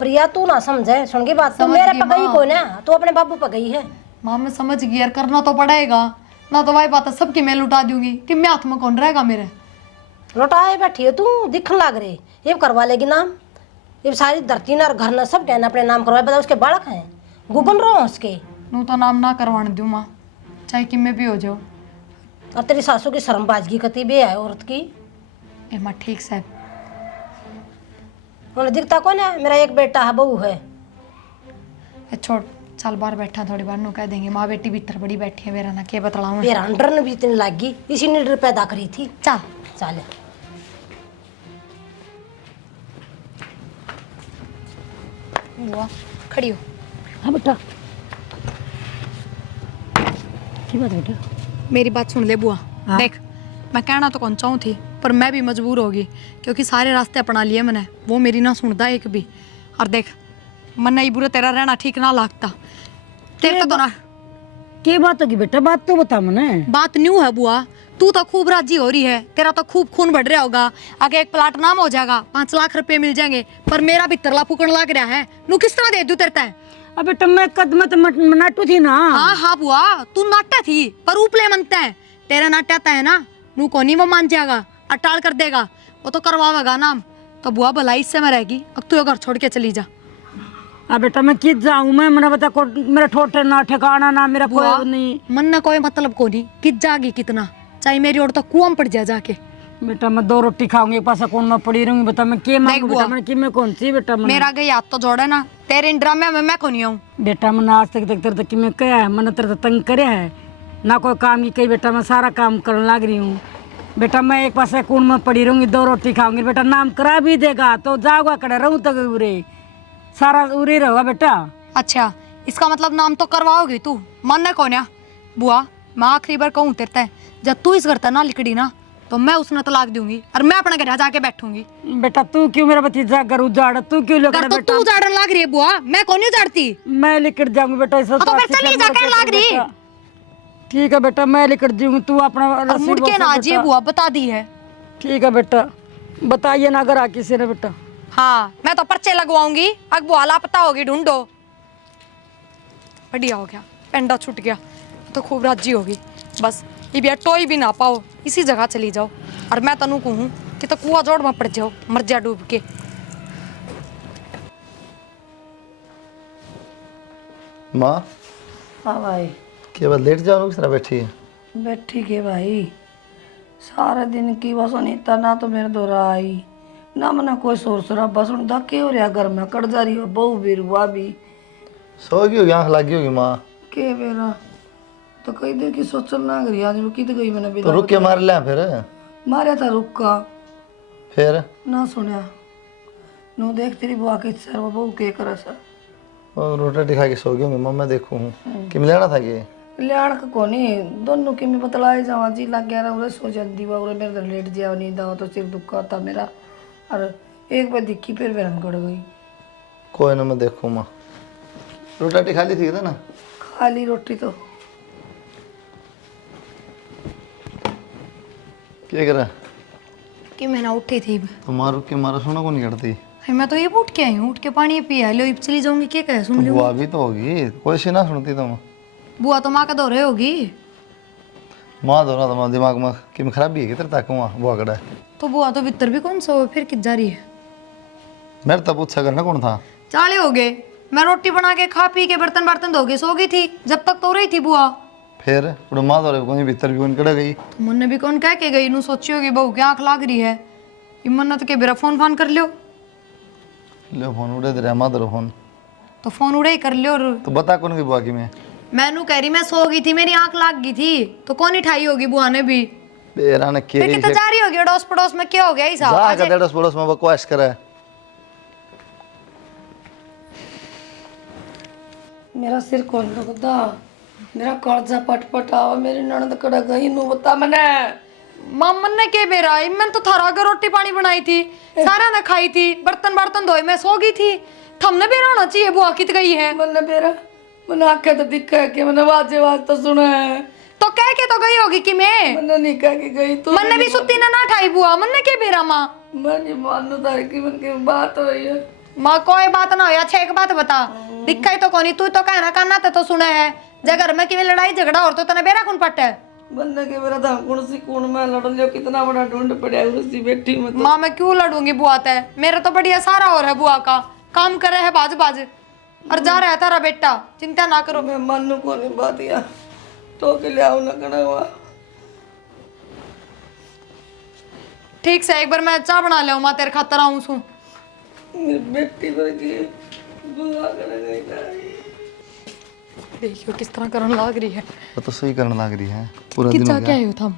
प्रिया तू ना समझे सुन की बात। तू समझ मेरे गई पे गई माँ। को ना तू अपने बाबू पे गई है। माँ मैं समझ गई यार, करना तो पड़ेगा ना, तो वही बात है सबकी मैं लुटा दूंगी कि मैं हाथ में कौन रहेगा मेरे। लौटाए बैठी है तू दिखने लग रही ये करवा लेगी नाम। ये सारी धरती ना और घर ना सब कहना अपने नाम करवाए। बता उसके बालक हैं गुगन रो उसके। नू तो नाम ना करवाने दूँ माँ, चाहे कि मैं भी हो जाऊँ। और तेरी सासू की शर्मबाजगी कती भी है औरत की। ए माँ ठीक से उन्हें दिखता कौन है मेरा एक बेटा है बहू है। ए छोड़ चल बाहर बैठा थोड़ी बार नू कह देंगे माँ बेटी भीतर बड़ी बैठी है मेरा ना के बतलाऊँ। मेरा अंडर ने भी इतनी लागी इसी ने डर पैदा करी थी। चल चल बुआ खड़ी हो। हाँ बेटा की बात बेटा? मेरी बात सुन ले बुआ। देख मैं कहना तो कौन चाहूँ थी पर मैं भी मजबूर होगी क्योंकि सारे रास्ते अपना लिए मैंने, वो मेरी ना सुनता एक भी। और देख मन नहीं बुरा तेरा रहना ठीक ना लगता देखता तो ना। के बात होगी बेटा, बात तो बता मने। बात न्यू है बुआ, तू तो खूब राजी हो रही है, तेरा तो खूब खून बढ़ रहा होगा, आगे एक प्लाट नाम हो जाएगा 5 लाख रुपए मिल जाएंगे, पर मेरा भी तरला फूकन लग रहा है। नू किस तरह दे दूं तेरे? अब बेटा मैं कदम तो नाटू थी ना। हाँ हाँ बुआ तू नाट्या थी पर ऊपले मनता है, तेरा नाट्याता है ना नू को नहीं वो मान जाएगा अटाल कर देगा, वो तो करवावेगा नाम। तो बुआ भलाई इससे में रहेगी, अब तू घर छोड़ के चली जा। अब बेटा मैं किस जाऊं मैं, मैंने बता को मेरा ठोठे ना ठिकाना ना मेरा बुआ कोई नहीं। मन ना कोई मतलब को नहीं कित जागी कितना, चाहे मेरी और तो कुआं पड़ जा जाके। बेटा मैं 2 रोटी खाऊंगी एक पासा कौन में पड़ी रहूंगी बता मैं के मांगू बुआ, बेटा मैं कि मैं कौन सी बेटा मेरा गई हाथ तो जोड़े ना, तेरे इन ड्रामे में मैं को नहीं आऊं। बेटा मैंने आज तक तेरे तक कि मैं क्या है मैंने तेरे तंग करे है ना कोई काम की कही बेटा मैं सारा काम करने लग रही हूँ। बेटा मैं एक पासा कौन में पड़ी रहूंगी 2 रोटी खाऊंगी बेटा नाम करा भी देगा तो जाऊंगा कड़े रहूं तक उरे सारा उरे रहोगा बेटा। अच्छा इसका मतलब नाम तो करवाओगी तू, मानना कौन है? बुआ मैं आखिरी बार कहूँ तेरे, जब तू इस घर तक ना लिकड़ी ना तो मैं उसने तलाक दूंगी और मैं अपने घर जाके बैठूंगी। बेटा तू क्यों मेरा भतीजा घर उजाड़ तू क्यों घर तो तू उजाड़न लग रही है बुआ, मैं कौन उजाड़ती? मैं लिकट जाऊंगी बेटा इस तो फिर चली जाकर लाग रही। ठीक है बेटा मैं लिकट जाऊंगी तू अपना और मुड़ के ना आजिए बुआ, बता दी है। ठीक है बेटा बताइए ना अगर आ किसी ने बेटा। हाँ मैं तो पर्चे लगवाऊंगी, अब बुआ लापता होगी ढूंढो। बढ़िया हो गया, पेंडा छूट गया तो खूब राजी होगी। बस ये भी टोई भी ना पाओ, इसी जगह चली जाओ और मैं तनु कहूँ कि तो कुआ जोड़ में पड़ जाओ, मर जा डूब के। माँ हाँ भाई के बाद लेट जाओ किस तरह बैठी है? बैठी के भाई सारे दिन की बस अनीता ना तो मेरे दौरा आई ना मना कोई शोर शराबा सुनता के हो रहा घर में कट जा रही हो बहू भी रुआ भी सोगी होगी आँख लगी होगी माँ के मेरा तो कही दे कि सोचल ना करी आज वो कित गई मैंने तो रुक के मार लिया फिर मारा था रुका फिर ना सुनया नू देख तेरी बुआ की सर वो बहू के करे सा और रोटी खा के सो गई मैं मैं देखूँ कि मिलाना था कि लियाण का कोनी दोनों की मैं बतलाए जावा जी लग गया उरे सो जाती हुआ उरे मेरे तो लेट जाओ नींद आओ तो सिर दुखा था मेरा और एक बार दिखी फिर बेरन कड़ गई। कोई ना मैं देखूँ माँ रोटी खा ली थी ना खा ली रोटी तो क्या करा कि मैं ना उठी थी तो मारू के मारा सोना को नहीं करती है, मैं तो ये उठ के आई हूँ, उठ के पानी पिया लो, चली जाऊंगी क्या कहे सुन तो लो। बुआ भी तो होगी कोई सी ना सुनती तुम बुआ तो माँ का दो रहे होगी, माँ दो ना तुम्हारे दिमाग में कि मैं खराबी है कि तेरे तक वहाँ बुआ कड़ा है तो बुआ तो भीतर भी कौन सा हो, फिर किस जा रही है। मेरे तब पूछा करना कौन था चाले हो गए, मैं रोटी बना के खा पी के बर्तन बर्तन धो के सो गई थी, जब तक तो रही थी बुआ। फिर उड़ो माँ दो कहीं भीतर भी कौन कड़ा गई तो मुन्ने भी कौन कह के गई, नू सोची होगी बहू की आँख लाग रही है, ये मन्नत के बेरा फोन फान कर लियो। ले फोन उड़े दे रहा माँ दो फोन तो फोन उड़े ही कर लियो। और तो बता कौन की बुआ की मैं नू कह रही मैं सो गई थी, मेरी आँख लाग गई थी, तो कौन उठाई होगी बुआ ने भी। बेरा ने फिर केरी कितना जा रही होगी अड़ोस पड़ोस में, क्या हो गया ऐसा। जा का डेढ़ पड़ोस में बकवास करे मेरा सिर कौन दुखता मेरा कर्जा पटपट आवा मेरी ननद कड़ गई नू बता मने मामन ने के बेरा मैं तो थारा के रोटी पानी बनाई थी, सारा ने खाई थी, बर्तन बर्तन धोए, मैं सो गई थी, थमने बेरा होना चाहिए बुआ कित गई है। मने बेरा मने आखे तो दिखा है कि मने वाजे वाज तो सुना है तो कह के तो गई होगी कि मैं मने नहीं कह के गई तू मन ने भी सुती ना ठाई बुआ, मन ने के बेरा माँ मैं नहीं मानू तारी की मन की बात हो रही है माँ कोई बात ना हो, अच्छा एक बात बता, दिखाई तो कोनी, तू तो कहना करना तो सुने है, जगर में कि लड़ाई झगड़ा और तो तने बेरा कौन पट है। बनने के मेरा था कौन सी कौन में लड़ लियो कितना बड़ा ढूंढ पड़ा है उसी बेटी में तो माँ मैं क्यों लड़ूंगी बुआ ते, मेरा तो बढ़िया सारा हो रहा है बुआ का, काम करे है बाज बाज और जा रहा है तारा बेटा, चिंता ना करो। मैं मानू को नहीं बात या तो के लिए आऊ ना कना हुआ ठीक से एक बार मैं चाय बना ले माँ तेरे खातर आऊँ सू। मेरी बेटी पर की बुआ कर गई ना देखियो किस तरह करने लग रही है, वो तो सही करने लग रही है पूरा कि दिन हो जा क्या गया है थम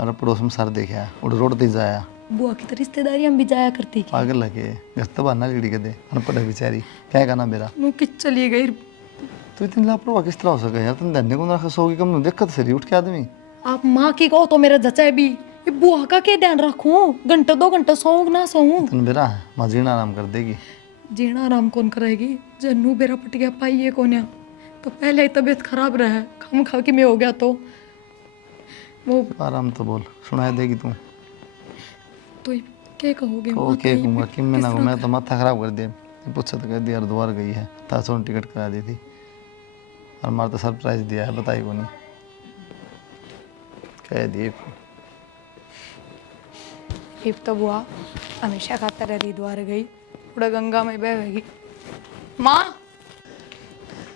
और पड़ोस में सर देखा उड़ रोड ते जाया बुआ की तो रिश्तेदारी हम भी जाया करती की, पागल लगे घर तो बहाना लीड़ी के दे अनपढ़ है बेचारी क्या कहना मेरा मुँह किस चली गई। तू इतनी लापरवाह किस तरह हो सके यार तुम धन्य को रखा सोगी कम दिक्कत सरी उठ के आदमी आप माँ की कहो तो मेरा जचा भी, ये बुआ का क्या ध्यान रखूं, घंटा 2 घंटा सोऊं ना सोऊं। तुम बेरा माँ जीना आराम कर देगी जीना आराम कौन कराएगी, जन्नू बेरा पट गया पाइए कौन है, तो पहले ही तबीयत खराब रहा है, खाम खा के मैं हो गया तो वो आराम तो बोल सुनाई देगी तू तो क्या कहोगे ओ माँ, के कहीं कहूँगा भी कि मैं ना किस तरह मैं तो माथा खराब कर दिया पूछा तो कह दिया हरिद्वार गई है तासों ने टिकट करा दी थी और हमारा तो सरप्राइज दिया है बताई को नहीं कह दिए हिप तो बुआ हमेशा खातर हरिद्वार गई, पूरा गंगा में बहेगी। माँ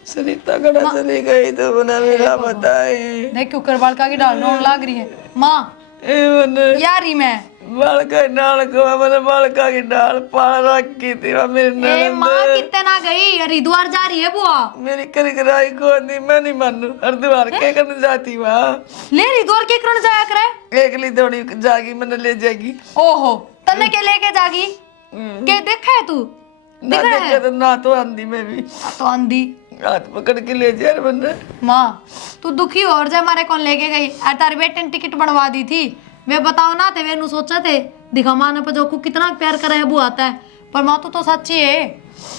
सरिता कड़ा चली गई तो बना मेरा बताए देख क्यों कर बालका की डाल रोन लाग रही है माँ, ए मने यारी मैं बालका डाल को मैंने बालका की डाल पाल रखी थी वह मेरी ए ननद माँ कितने ना गई, हरिद्वार जा रही है बुआ, मेरी कर कराई को नहीं मैं नहीं मानू हरिद्वार के करने जाती वहाँ ले हरिद्वार के करण जाया करे। एक ली थोड़ी जागी मैंने ले जाएगी ओहो तन्ने के लेके जागी के देखा है तू, ना देखे तो ना तो आंधी में भी तो आंधी हाथ पकड़ के ले जा रहे मैंने माँ तू दुखी हो और जा हमारे कौन लेके गई, अरे तारी बेटे ने टिकट बनवा दी थी, वे बताओ ना थे वे नु सोचा थे दिखा माँ ने जो को कितना प्यार करे है वो आता है, पर माँ तो सच्ची है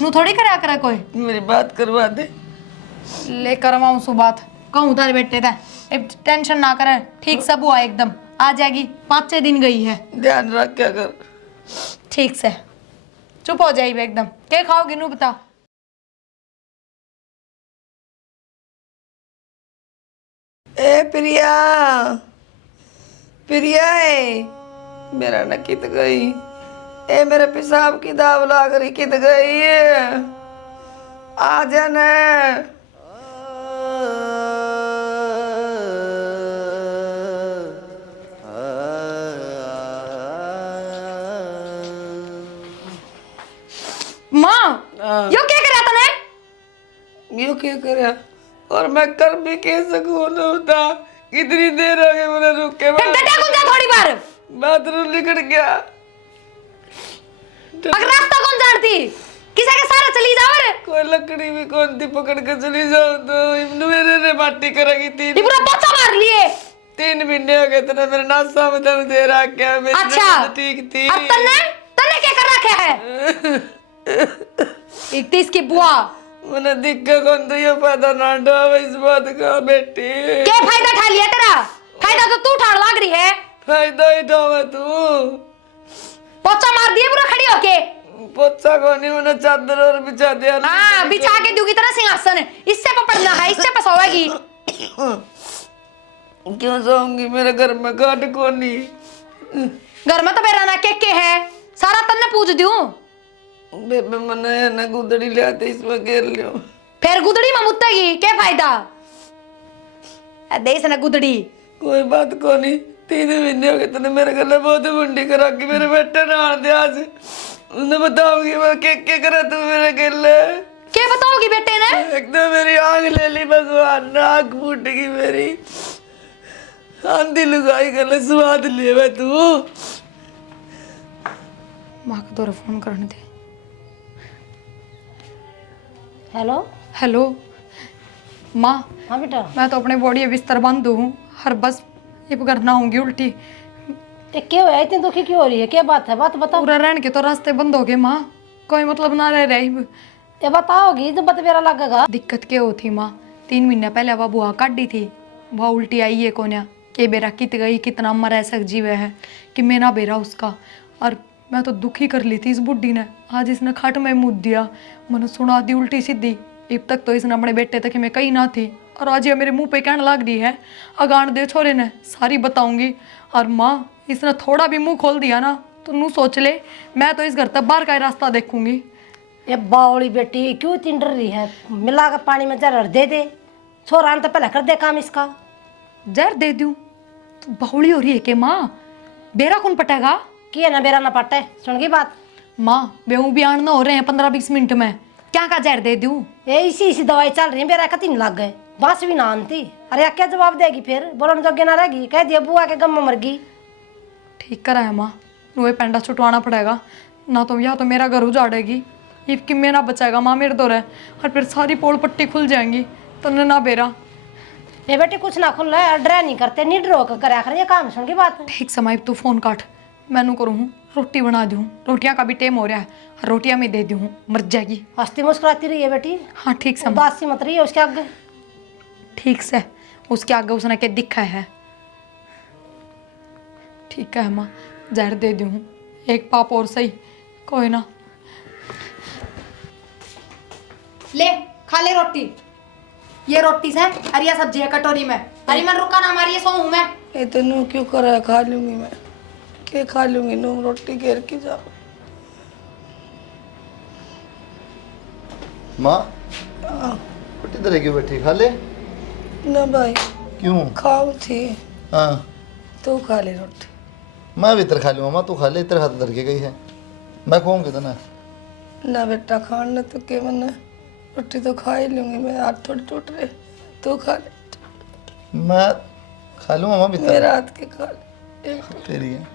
नू थोड़ी करया करे कोई। मेरी बात करवा दे ले करवाऊं सु बात कहूँ तारे बेटे थे, अब टेंशन ना करे, ठीक सब हुआ एकदम आ जाएगी, 5-6 दिन गई है, ध्यान रख क्या कर ठीक से चुप हो जाइए एकदम। क्या खाओगी नू बता। ए प्रिया प्रिया है मेरा न कित गई ए मेरे पेशाब की दाव लाग रही कित गई है आ जाना माँ यो क्या कर तने, यो क्या करे और मैं कर भी के सकूं होता कितनी देर हो गई मैंने रुक के डटा कौन जा थोड़ी बार बाथरूम निकल गया अगर रास्ता कौन जानती किसा के सारा चली जावर कोई लकड़ी भी कौन थी पकड़ के चली जाओ तो मेरे ने माटी करेगी ये 3 पूरा पोछा मार लिए 3 महीने हो गए तेरे मेरे नासा में दम दे रहा क्या मेरी अच्छा नजर ठीक थी अब तन्ने क्या कर रखा है एक तीस की बुआ मैंने दिक्कत कौन तो ये फायदा ना उठाओ इस बात का बेटी क्या फायदा उठा लिया तेरा फायदा तो तू उठाने लग रही है फायदा ही उठावे तू पोछा मार दिए पूरा खड़ी होके पोछा को नहीं मैंने चादर और बिछा दिया हाँ बिछा के दूंगी तरह सिंहासन इससे पकड़ना है इससे पसोएगी क्यों जाऊंगी मेरे घर में काट को नहीं घर में तो मेरा ना के है सारा तन्ने पूछ दूं बेबे मने ना गुदड़ी ले आते इसमें घेर लियो फिर गुदड़ी में मुत्तेगी क्या फायदा देश ना गुदड़ी कोई बात को नहीं 3 महीने हो गए तूने मेरे गले बहुत मुंडी करा के मेरे बेटे ने आन दिया आज उन्हें बताऊंगी मैं क्या करा तू मेरे गले क्या बताओगी बेटे ने एकदम मेरी आंख ले ली भगवान नाक फूट गई मेरी आंधी लुगाई गले स्वाद ले वे तू माँ को दोबारा फोन करने दे हेलो हेलो माँ हाँ बेटा मैं तो अपने बॉडी बिस्तर बंद हूँ हर बस ये करना होंगी उल्टी ये क्यों है इतनी दुखी क्यों हो रही है क्या बात है बात बताओ पूरा रहने के तो रास्ते बंद हो गए माँ कोई मतलब ना रह रही ये बताओगी तो बत मेरा लगेगा दिक्कत क्या होती माँ 3 महीने पहले वह बुआ काटी थी वह उल्टी आई है कोन्या के बेरा कित गई कितना मर सक जीवे है कि मेरा बेरा उसका और मैं तो दुखी कर ली थी इस बुढ़ी ने आज इसने खाट में मुँह दिया मैंने सुना दी उल्टी सीधी अब तक तो इसने अपने बेटे तक मैं कहीं ना थी और आज ये मेरे मुंह पे कहने लग रही है अगान दे छोरे ने सारी बताऊंगी और माँ इसने थोड़ा भी मुंह खोल दिया ना तो नू सोच ले मैं तो इस घर तक बाहर का ही रास्ता देखूंगी ये बावली बेटी क्यों इतनी डर रही है मिला कर पानी में जरा दे दे छोरा ने तो पहले कर दे काम इसका जहर दे दूं तो बहुड़ी हो रही है कि माँ बेरा कौन पटेगा किए ना बेरा ना पटे सुन की बात माँ बेहू बयान ना हो रहे हैं 15-20 मिनट में क्या का जहर दे दूं ये इसी दवाई चल रही है बेरा कती नहीं लग गए बस भी ना आनती अरे क्या जवाब देगी फिर बोलन जोगे ना रहेगी कह दिया बुआ के गम में मर गई ठीक करा है माँ नुए पेंडा छुटवाना पड़ेगा ना तो या तो मेरा घर उजाड़ेगी ये कि मेरा बचाएगा माँ मेरे दो रहे और फिर सारी पोल पट्टी खुल जाएंगी तो ना बेरा ये बेटी कुछ ना खुल रहा है डरा नहीं करते नहीं डरो कर आखिर ये काम सुन की बात ठीक समय तू फोन काट मैनू करूँ रोटी बना दूँ रोटियां का भी टाइम हो रहा है रोटियां में दे दूँ मर जाएगी हंसती मुस्कुराती रही है बेटी हाँ ठीक समय उदासी मत रही है उसके आगे ठीक से उसके आगे उसने क्या दिखा है ठीक है माँ जहर दे दूँ एक पाप और सही कोई ना ले खा ले रोटी ये रोटी से हरिया सब्जी है कटोरी में हरी मन रुका ना हमारी सो हूँ मैं ये तो नू क्यों कर है खा लूंगी मैं के खा लूंगी नू रोटी घेर के जाओ माँ रोटी तरह क्यों बैठी खा ले ना भाई क्यों खाओ थी हाँ तू खा ले रोटी मैं भी इधर खा लूँगा माँ तू खा ले इधर हाथ धर के गई है मैं खाऊंगी तो ना ना बेटा खान ना तो के मन रोटी तो खा ही लूंगी मैं हाथ थोड़ी टूट रहे तू खा ले मैं खा लूँगा माँ भी मेरा हाथ के खा ले एक तेरी है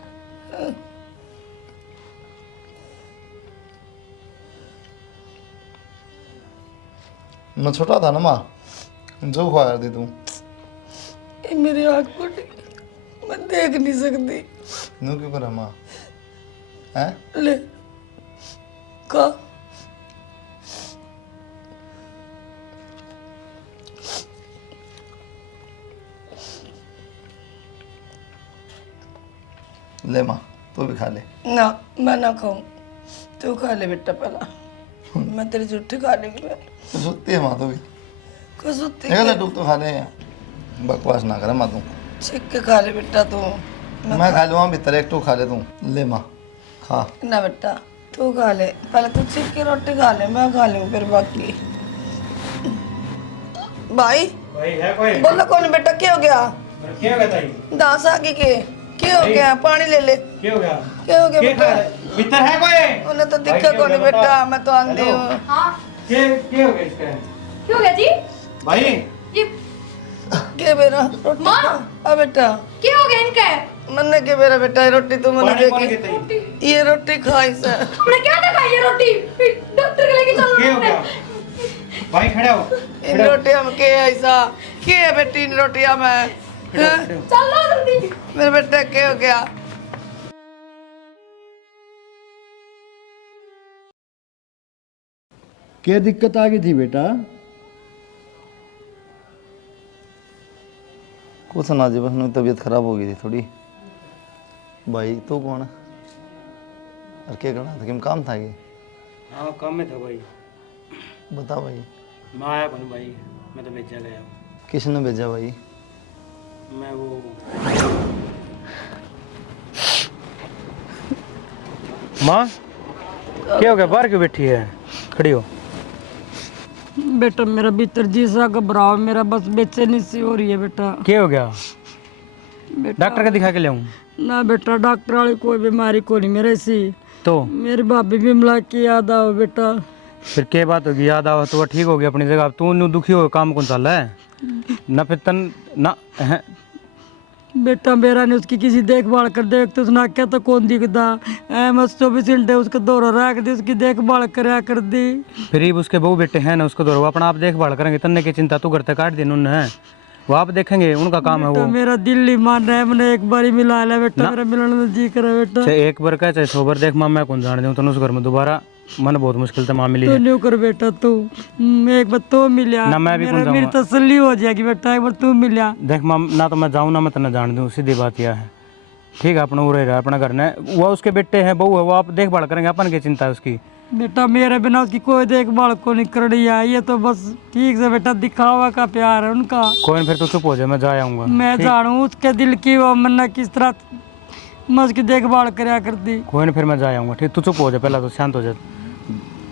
मैं छोटा था ना माँ जो खुआ कर दी तू ये मेरी आँख फूट गई मैं देख नहीं सकती नू क्यों करा माँ हैं ले का ले माँ तू भी खा ले ना मैं ना खाऊं तू खा ले बेटा पहला मैं तेरी झूठी खा लेंगी मैं तू सुती है माँ तू भी कुछ होती निकल टूक तो खा ले बकवास ना करे माँ तू छिक के खा ले बेटा तू मैं खा लूँगा भीतर एक टू खा ले तू ले माँ खा ना बेटा तू खा ले पहले तू छिक के रोटी खा ले मैं खा लूँ फिर बाकी भाई है कोई बोलो कौन बेटा क्या हो गया क्या हो गया ताई दास आगे के क्या हो गया पानी ले ले क्या हो गया क्या हो गया क्या बेटा भीतर है कोई उन्हें तो दिक्कत कौन बेटा मैं तो आंधी हूँ क्या हो गया इसका क्यों गया जी भाई ये क्या मेरा रोटी माँ? खा। आ बेटा क्या हो गया इनका मैंने के मेरा बेटा रोटी तो मैंने पानी कौन देखी कहता है? ये रोटी खाई से मैं क्या दिखाई ये रोटी डॉक्टर के लेके चलो क्या हो गया भाई खड़ा हो इन रोटियां में के ऐसा के है बेटी इन रोटियां में हैं? चलो जल्दी मेरे बेटे के हो गया क्या दिक्कत आ गई थी बेटा? कुछ ना जी, बस मेरी तबीयत खराब हो गई थी थोड़ी। भाई तू कौन है और क्या करना था, किम काम था ये? हाँ काम में था भाई। बता भाई। मैं आया कौन भाई, मैं तो भेजा गया हूँ। किसने भेजा भाई? मैं वो माँ क्या हो गया, बाहर क्यों बैठी है, खड़ी हो। बेटा मेरा भीतर जी सा घबराव, मेरा बस बेचैनी सी हो रही है बेटा। क्या हो गया, बेटा डॉक्टर का दिखा के ले आऊँ? ना बेटा डॉक्टर वाली कोई बीमारी को नहीं मेरे सी। तो मेरी भाभी बिमला की याद आओ बेटा। फिर क्या बात होगी, याद आवा तो वो ठीक हो गया अपनी जगह। तू न्यू दुखी हो, काम कौन चल रहा है ना, फिर तन ना है। बेटा मेरा ने उसकी किसी देखभाल कर दे तो उसने क्या तो कौन दिखता है, मैं 24 घंटे उसको दौरा रख दी, उसकी देखभाल कराया कर दी। फिर उसके बहू बेटे हैं ना, उसको दौड़ो अपना आप देखभाल करेंगे, तन्ने की चिंता तू घर तक काट दिन उन्हें, वो आप देखेंगे, उनका काम है तो वो। मेरा दिल ही मान रहा है, मैंने एक बार ही मिला लिया बेटा, मेरा मिलने में जी करे बेटा। चाहे एक बार कह चाहे 100 बार देख, माँ मैं कौन जान दूँ, तो उस घर में दोबारा मन बहुत मुश्किल से माँ मिली तू है। न्यू कर बेटा, तू एक बार तो मिला ना मैं भी कौन मेरी जाऊँगा। तसल्ली हो जाएगी बेटा, एक बार तू मिला। देख माँ, ना तो मैं जाऊँ ना मैं तन्ने जान दूँ, सीधी बात यह है। ठीक है, अपना वो रह रहा है अपना घर ने, वो उसके बेटे हैं, बहू है, वो आप देखभाल करेंगे, अपन की चिंता है उसकी। बेटा मेरे बिना उसकी कोई देखभाल को नहीं कर रही है, ये तो बस ठीक से बेटा दिखावा का प्यार है उनका। कोई नहीं, फिर तो चुप हो जाए, मैं जा आऊँगा। मैं जानू उसके दिल की वो मन्ना किस तरह मैं उसकी देखभाल कराया करती। कोई नहीं, फिर मैं जा आऊँगा। ठीक, तू चुप हो जाए, पहला तो शांत हो जाए,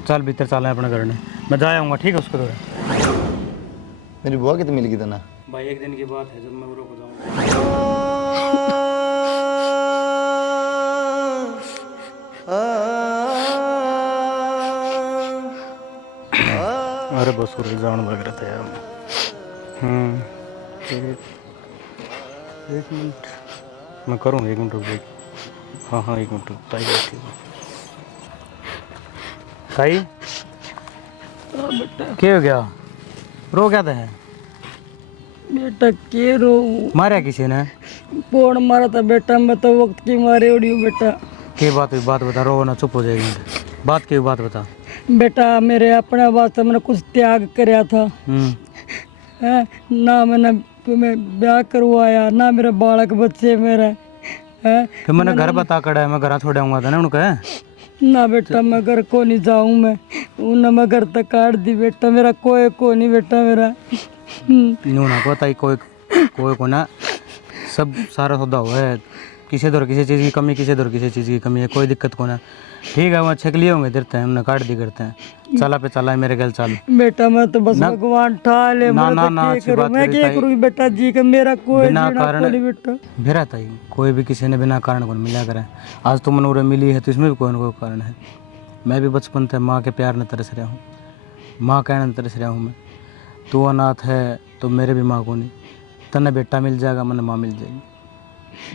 चल भीतर चल अपने घर ने, मैं जा आऊँगा। ठीक है, उसको तो मेरी बुआ कितनी मिल गई था ना? भाई एक दिन की बात है, जब मैं उरो को जाऊँगा। अरे बस उरे जान लग रहा था यार। एक मिनट मैं करूँ, 1 मिनट रुक जाइए। हाँ हाँ 1 मिनट, ताई बैठी है। ताई क्या हो गया, रो क्या था? बेटा के रो मारा किसी ने? कौन मारा था बेटा, मैं तो वक्त की मारे उड़ी हूँ बेटा। क्या बात हुई, बात बता, रो ना, चुप हो जाएगी। बात की बात बता। बेटा मेरे अपने वास्ते मैंने कुछ त्याग कराया था है? ना मैंने तुम्हें ब्याह करवाया, ना मेरे बालक बच्चे मेरे है। फिर मैंने घर बता कड़ा है, मैं घर छोड़ आऊँगा था ना उनका। ना बेटा मैं घर को नहीं जाऊँ, मैं उन्हें मैं घर तक काट दी बेटा, मेरा कोई को नहीं बेटा मेरा। न्यू ना को ताई, कोई कोई को ना, सब सारा सौदा हुआ है, किसी दौर किसी चीज़ की कमी, किसी दौर किसी चीज़ की कमी है, कोई दिक्कत को ना। ठीक है, वो अच्छे के लिए होंगे, देते हैं हमने, काट दी करते हैं। चला पे चला है मेरे गल चाल बेटा मैं तो बस भगवान ठा ले, ना मैं ना तो ना, क्या अच्छी करूं, बात मैं करी क्या ताई। करूंगी बेटा जी का, मेरा कोई बिना जीना कारण को नहीं बेटा। भेरा ताई, कोई भी किसी ने बिना कारण को मिला करे। आज तो मनोरे मिली है, तो इसमें भी कोई ना कोई कारण है। मैं भी बचपन से माँ के प्यार न तरस रहा हूँ, माँ कहने न तरस रहा हूँ मैं। तू अनाथ है तो मेरे भी माँ को नहीं, तन्ने बेटा मिल जाएगा, मैंने माँ मिल जाएगी।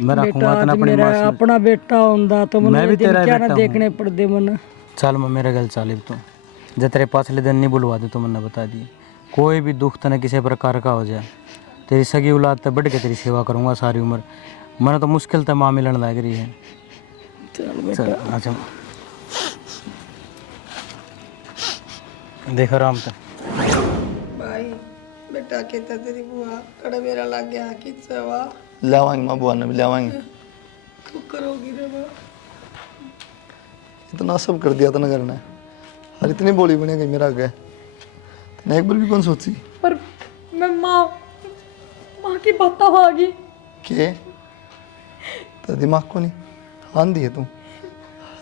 मैं बेटा रखूँगा आज तन्ने अपनी मेरा माँ से। अपना बेटा होंदा तो मैं मैंने भी दिन तेरा क्या ना बेटा हूँ। देखने पड़ते मन। चल मैं मेरे गल चाली तू, जब तेरे पाछले दिन नहीं बुलवा दे तो मैंने बता दी, कोई भी दुख तने किसी प्रकार का हो जाए, तेरी सगी औलाद तक बढ़ के तेरी सेवा करूँगा सारी उम्र। मैंने तो मुश्किल तक माँ मिलन लग रही है। चल अच्छा देख आराम से। भाई बेटा कहता तेरी बुआ कड़ा मेरा लग गया किससे हुआ लावाएंगे माँ, बुआ ने भी लावाएंगे। तू करोगी रे बा इतना सब कर दिया था ना घर ने, और इतनी बोली बने गई मेरा आगे, तूने एक बार भी कौन सोची पर मैं माँ की बात आ गई। के तो दिमाग को नहीं आंधी है तू।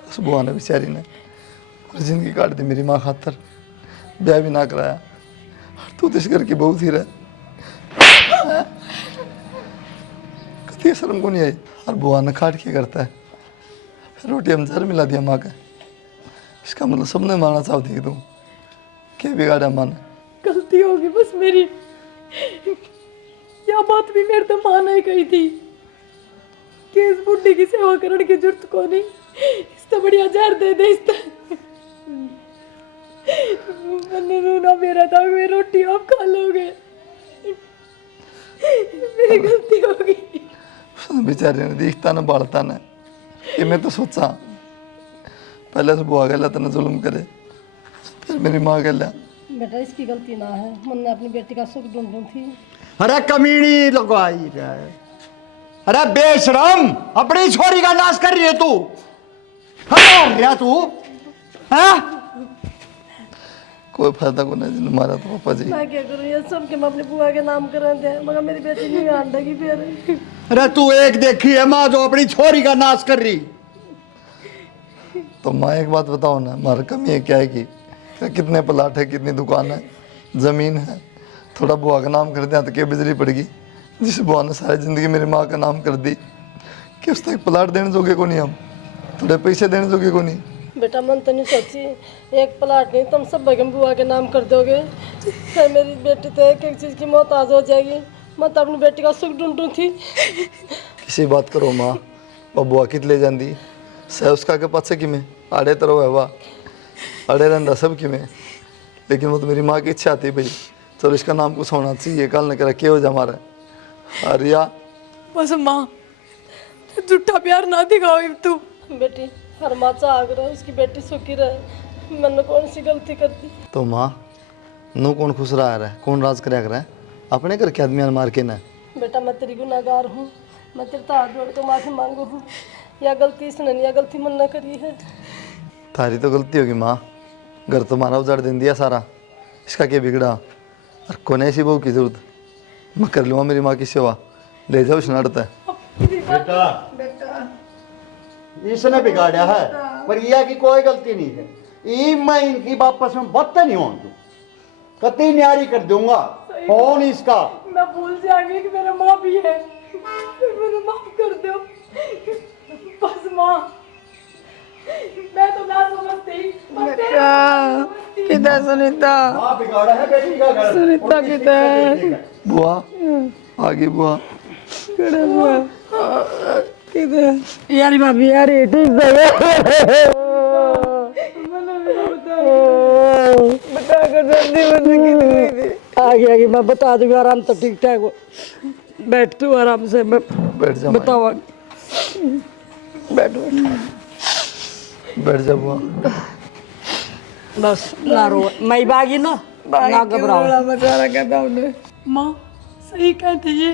उस बुआ ने बेचारी ने पूरी जिंदगी काट दी मेरी माँ खातर, ब्याह भी ना कराया, और तू तो इस घर की बहू थी रहे, कभी शर्म को नहीं आई। और बुआ ने काट के करता है, फिर रोटी हम जहर मिला दिया माँ का। इसका मतलब सबने मारना चाहती है तू, क्या बिगाड़ा माँ ने? गलती होगी बस मेरी, यह बात भी मेरे तो माँ ने कही थी। कि इस बुढ़ी की सेवा करने की जरूरत को नहीं, इससे बढ़िया जहर दे दे। इससे मैंने रोना मेरा था, मेरी रोटी आप खा लोगे, मेरी गलती हो गई। बेचारे ने दिखता ना बाढ़ता ना, ये मैं तो सोचा पहले से बुआ गया तेने जुल्म करे, फिर मेरी माँ गया। बेटा इसकी गलती ना है, मन ने अपनी बेटी का सुख ढूंढ थी। अरे कमीनी लगवाई है, अरे बेशरम, अपनी छोरी का नाश कर रही है तू, हमारा तू हाँ? कोई फायदा को नहीं मारा तो पापा जी। मैं क्या करूँ, ये सब के मैं अपनी बुआ के नाम कर दे, मगर मेरी बेटी नहीं आन लगी फिर। अरे तू एक देखी है माँ जो अपनी छोरी का नाश कर रही। तो माँ एक बात बताओ ना, हमारा कमी है क्या है कि कितने प्लाट है, कितनी दुकान है, जमीन है, थोड़ा बुआ का नाम कर दिया तो क्या बिजली पड़ेगी। जिस बुआ ने सारी जिंदगी मेरी माँ का नाम कर दी कि उस तक प्लाट देने जोगे को नहीं, हम थोड़े पैसे देने जोगे को नहीं। बेटा मन तो नहीं सोची, एक प्लाट नहीं तुम सब भगम बुआ के नाम कर दोगे, फिर मेरी बेटी तो एक एक चीज़ की मोहताज हो जाएगी। मैं तो अपनी बेटी का सुख ढूंढूं थी। किसी बात करो माँ, और बुआ कित ले जाती सह उसका के पास कि मैं आड़े तरह है वाह, अड़े रहता सब कि मैं, लेकिन वो तो मेरी माँ की इच्छा थी भाई चलो इसका नाम कुछ होना चाहिए, कल न करा क्या हो जा हमारा। अरिया बस माँ झूठा प्यार ना दिखाओ तू। बेटी हर माँ चाह रहा उसकी बेटी सुखी रहे, मैंने कौन सी गलती कर दी। तो माँ नू कौन खुश रहा है, कौन राज कराया कर रहा है अपने घर के आदमी मार के ना। बेटा मैं तेरी गुनाहगार हूँ, मैं तेरे तो हाथ जोड़ के माफ़ी मांगू हूँ, या गलती इसने नहीं, या गलती मन न करी है। थारी तो गलती होगी माँ, घर तुम्हारा उजाड़ दे दिया सारा, इसका क्या बिगड़ा, और कौन ऐसी बहू की जरूरत, मैं कर लूँगा मेरी माँ की सेवा, ले जाओ इसने है। बेटा इसने बिगाड़ा है, पर यह की कोई गलती नहीं है। ई मैं इनकी वापस में बत्ता नहीं हूँ, कति न्यारी कर दूंगा फोन इसका। मैं भूल जाऊंगी कि मेरा माँ भी है, मुझे माफ कर दो बस माँ, मैं तो ना समझती। किधर सुनीता, माँ बिगाड़ा है बेटी का घर। सुनीता किधर, बुआ आगे बुआ किधर यारी भाभी यारी ठीक है। बता कर जल्दी मुझे कितनी थी। आगे मैं बता दूंगी आराम से, ठीक ठाक हो बैठ तू आराम से, मैं बैठ जा बताओ। बैठ बैठ जा बुआ। बस ना रो, मैं बागी ना ना घबराओ। मचा रखा था उन्हें। माँ सही कहते ये,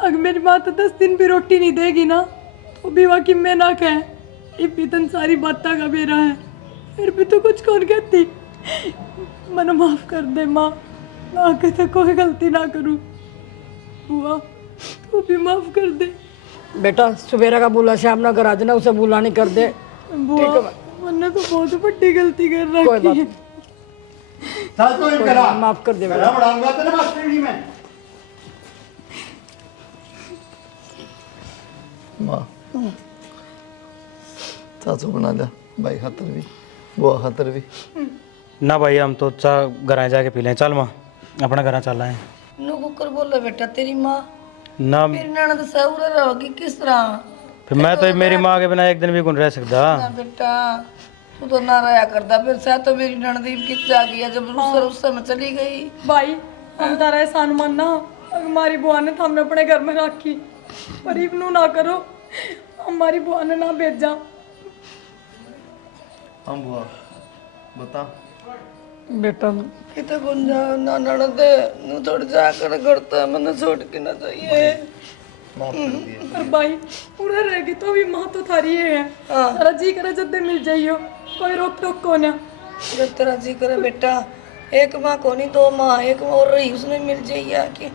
अगर मेरी माँ तो 10 दिन भी रोटी नहीं देगी ना, तो भी वाकई में ना कहे ये पीतन सारी बातें का बेरा है, फिर भी तो कुछ कौन कहती। मन माफ कर दे माँ, ना कहते कोई गलती ना करूँ। बुआ तू भी माफ कर दे। बेटा सवेरा का बोला शाम ना करा देना, उसे बुला नहीं कर दे। बुआ मैंने तो बहुत बड़ी गलती कर कोई बात रखी है। चल तो इन करा माफ कर दे बेटा। करा बढ़ाऊंगा तेरे मास्टरी में। माँ चाचू बना लिया, भाई खातर भी बुआ खातर भी। ना भाई हम तो चाह घर जाके पी लें, चल माँ अपना घर चल रहे हैं। नु कुकर बोला बेटा तेरी माँ ना मेरी ननद सहूर रहोगी किस तरह। फिर मैं तो मेरी माँ के बिना एक दिन भी कौन रह सकता। ना बेटा तू तो ना रहा करता, फिर सह तो मेरी ननद किस जा गई है, जब उस समय चली गई। भाई हम तारा एहसान मानना, अगर हमारी बुआ ने तो हमने अपने घर में रखी, पर इबनू ना करो, हमारी बुआ ने ना भेजा। हम बुआ बता बेटा कितने कौन जा ना ननद नु थोड़ी जाकर करता मैंने छोड़ के ना चाहिए। माफ कर दिए। पर भाई पूरा रहेगी तो भी माँ तो थारी है, तारा जी करे जब मिल जाइयो, कोई रोक टोक को ना। जब तेरा जी करे बेटा, एक माँ को नहीं 2 माँ, एक माँ और रही उसने मिल जाइए आके।